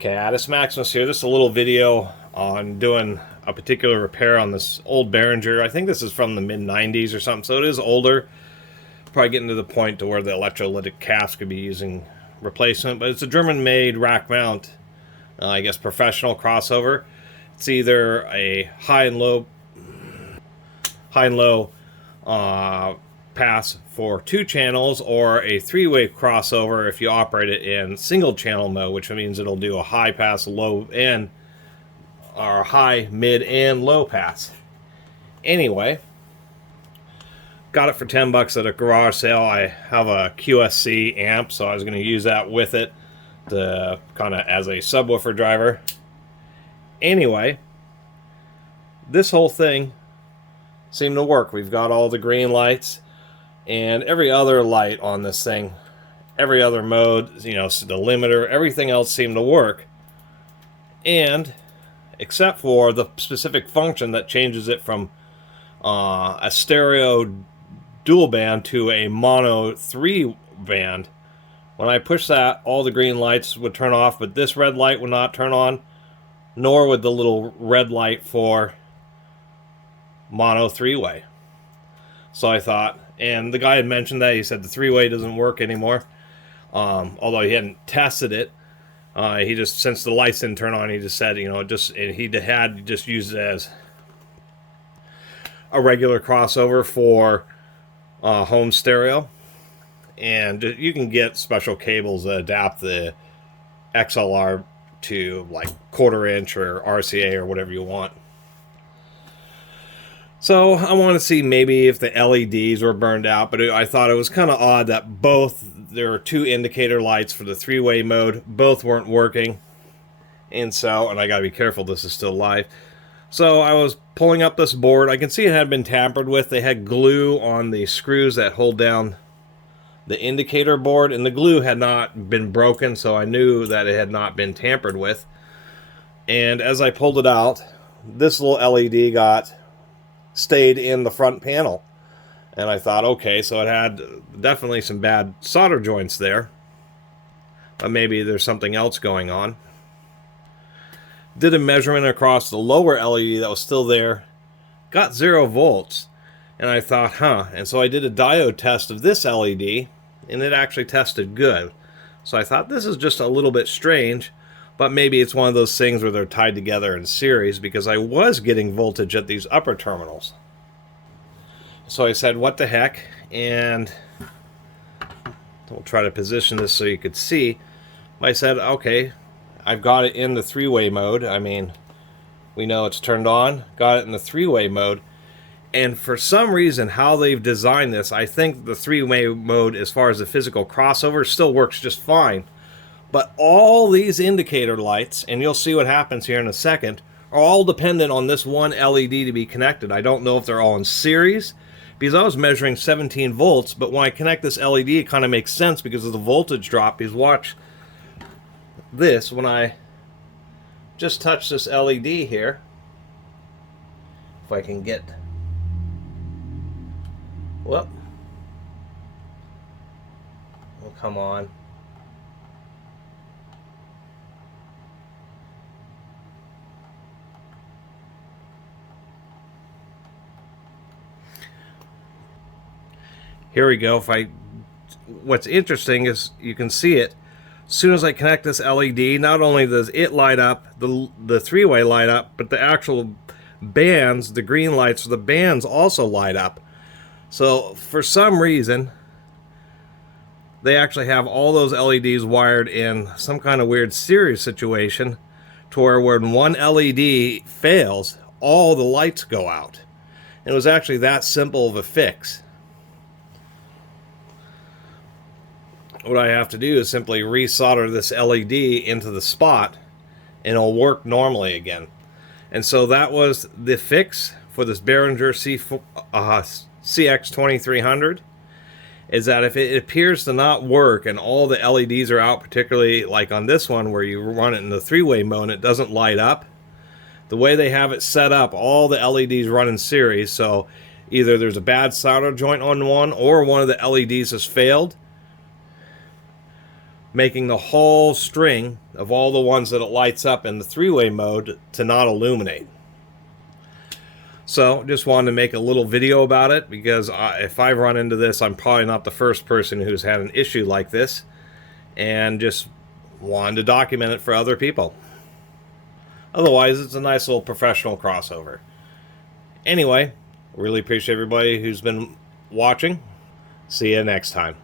Catus, Maximus here. Just a little video on doing a particular repair on this old Behringer. I think this is from the mid-90s or something, so it is older. Probably getting to the point to where the electrolytic caps could be using replacement, but it's a German-made rack mount, I guess professional crossover. It's either a high and low pass for 2 channels or a 3-way crossover if you operate it in single channel mode, which means it'll do a high pass, low, and or high, mid, and low pass. Anyway, got it for 10 bucks at a garage sale. I have a QSC amp, so I was going to use that with it to kind of as a subwoofer driver. Anyway, this whole thing seemed to work. We've got all the green lights and every other light on this thing, every other mode, you know, the limiter, everything else seemed to work. And except for the specific function that changes it from a stereo dual band to a mono 3 band. When I push that, all the green lights would turn off, but this red light would not turn on, nor would the little red light for mono 3-way. So I thought, and the guy had mentioned that, he said the 3-way doesn't work anymore, although he hadn't tested it. He just, since the lights didn't turn on, he just said, you know, he had just used it as a regular crossover for home stereo. And you can get special cables that adapt the XLR to like 1/4 inch or RCA or whatever you want. So I want to see maybe if the LEDs were burned out, but I thought it was kind of odd that there were 2 indicator lights for the 3-way mode, both weren't working. And I gotta be careful, this is still live. So I was pulling up this board. I can see it had been tampered with. They had glue on the screws that hold down the indicator board, and the glue had not been broken, so I knew that it had not been tampered with. And as I pulled it out, this little LED stayed in the front panel. And I thought, okay, so it had definitely some bad solder joints there. But maybe there's something else going on. Did a measurement across the lower LED that was still there. Got 0 volts. And I thought, And so I did a diode test of this LED, and it actually tested good. So I thought, this is just a little bit strange, but maybe it's one of those things where they're tied together in series, because I was getting voltage at these upper terminals. So I said, what the heck? And we'll try to position this so you could see. I said, okay, I've got it in the 3-way mode. I mean, we know it's turned on. Got it in the 3-way mode. And for some reason, how they've designed this, I think the 3-way mode, as far as the physical crossover, still works just fine. But all these indicator lights, and you'll see what happens here in a second, are all dependent on this one LED to be connected. I don't know if they're all in series, because I was measuring 17 volts, but when I connect this LED, it kind of makes sense because of the voltage drop. Because watch this, when I just touch this LED here, if I can get, well, come on. Here we go. What's interesting is you can see it. As soon as I connect this LED, not only does it light up, the 3-way light up, but the actual bands, the green lights for the bands also light up. So for some reason, they actually have all those LEDs wired in some kind of weird series situation to where when one LED fails, all the lights go out. And it was actually that simple of a fix. What I have to do is simply resolder this LED into the spot, and it'll work normally again. And so that was the fix for this Behringer CX2300, is that if it appears to not work and all the LEDs are out, particularly like on this one where you run it in the 3-way mode and it doesn't light up, the way they have it set up, all the LEDs run in series, so either there's a bad solder joint on one or one of the LEDs has failed. making the whole string of all the ones that it lights up in the three-way mode to not illuminate. So just wanted to make a little video about it, because if I run into this, I'm probably not the first person who's had an issue like this, and just wanted to document it for other people. Otherwise, it's a nice little professional crossover. Anyway, really appreciate everybody who's been watching. See you next time.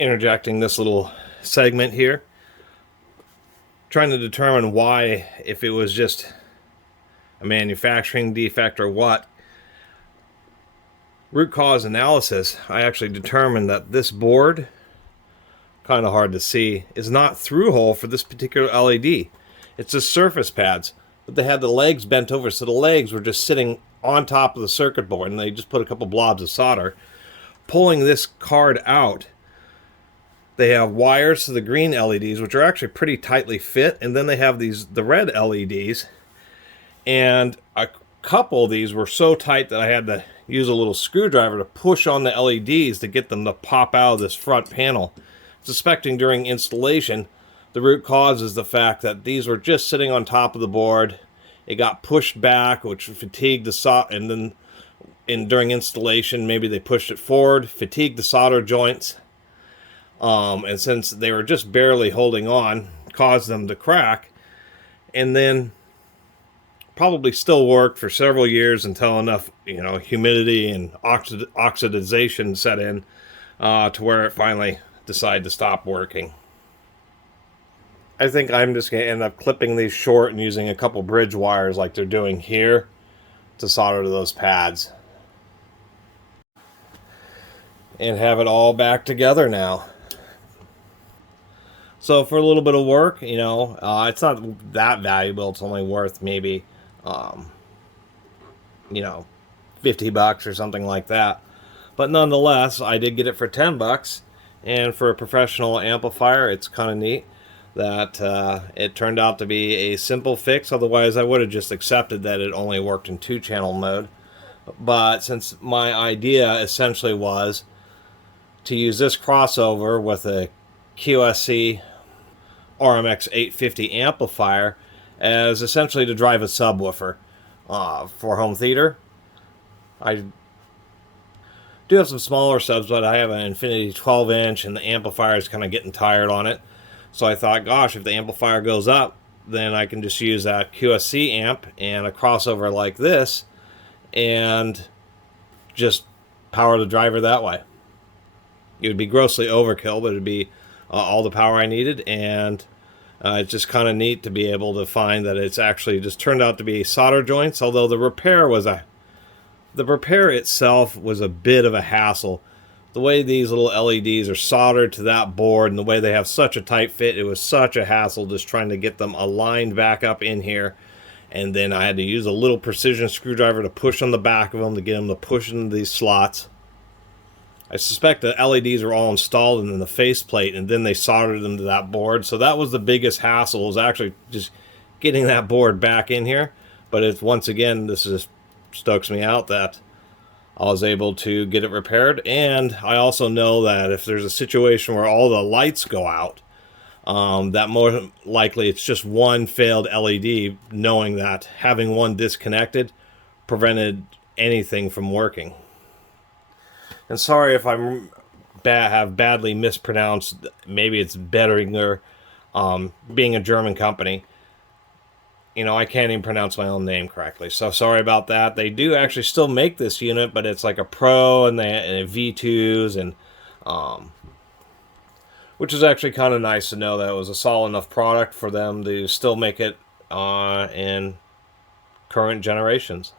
Interjecting this little segment here, trying to determine why, if it was just a manufacturing defect or what. Root cause analysis, I actually determined that this board, kind of hard to see, is not through hole for this particular LED. It's just surface pads, but they had the legs bent over, so the legs were just sitting on top of the circuit board, and they just put a couple blobs of solder. Pulling this card out, they have wires to the green LEDs, which are actually pretty tightly fit, and then they have the red LEDs. And a couple of these were so tight that I had to use a little screwdriver to push on the LEDs to get them to pop out of this front panel. Suspecting during installation, the root cause is the fact that these were just sitting on top of the board. It got pushed back, which fatigued the solder, and then during installation, maybe they pushed it forward, fatigued the solder joints. And since they were just barely holding on, caused them to crack. And then probably still worked for several years until enough, humidity and oxidization set in to where it finally decided to stop working. I think I'm just going to end up clipping these short and using a couple bridge wires like they're doing here to solder to those pads. And have it all back together now. So for a little bit of work, it's not that valuable. It's only worth maybe, $50 or something like that. But nonetheless, I did get it for $10. And for a professional amplifier, it's kind of neat that it turned out to be a simple fix. Otherwise, I would have just accepted that it only worked in 2-channel mode. But since my idea essentially was to use this crossover with a QSC RMX 850 amplifier as essentially to drive a subwoofer for home theater. I do have some smaller subs, but I have an Infinity 12-inch, and the amplifier is kind of getting tired on it. So I thought, gosh, if the amplifier goes up, then I can just use that QSC amp and a crossover like this and just power the driver that way. It would be grossly overkill, but it would be all the power I needed, and it's just kind of neat to be able to find that it's actually just turned out to be solder joints, although the repair itself was a bit of a hassle. The way these little LEDs are soldered to that board and the way they have such a tight fit, it was such a hassle just trying to get them aligned back up in here. And then I had to use a little precision screwdriver to push on the back of them to get them to push into these slots. I suspect the LEDs are all installed in the faceplate, and then they soldered them to that board. So that was the biggest hassle, was actually just getting that board back in here. But it's, once again, this just stokes me out that I was able to get it repaired. And I also know that if there's a situation where all the lights go out, that more likely it's just one failed LED, knowing that having one disconnected prevented anything from working. And sorry if I have badly mispronounced, maybe it's Behringer, being a German company. I can't even pronounce my own name correctly, so sorry about that. They do actually still make this unit, but it's like a Pro and they V2s, and which is actually kind of nice to know that it was a solid enough product for them to still make it in current generations.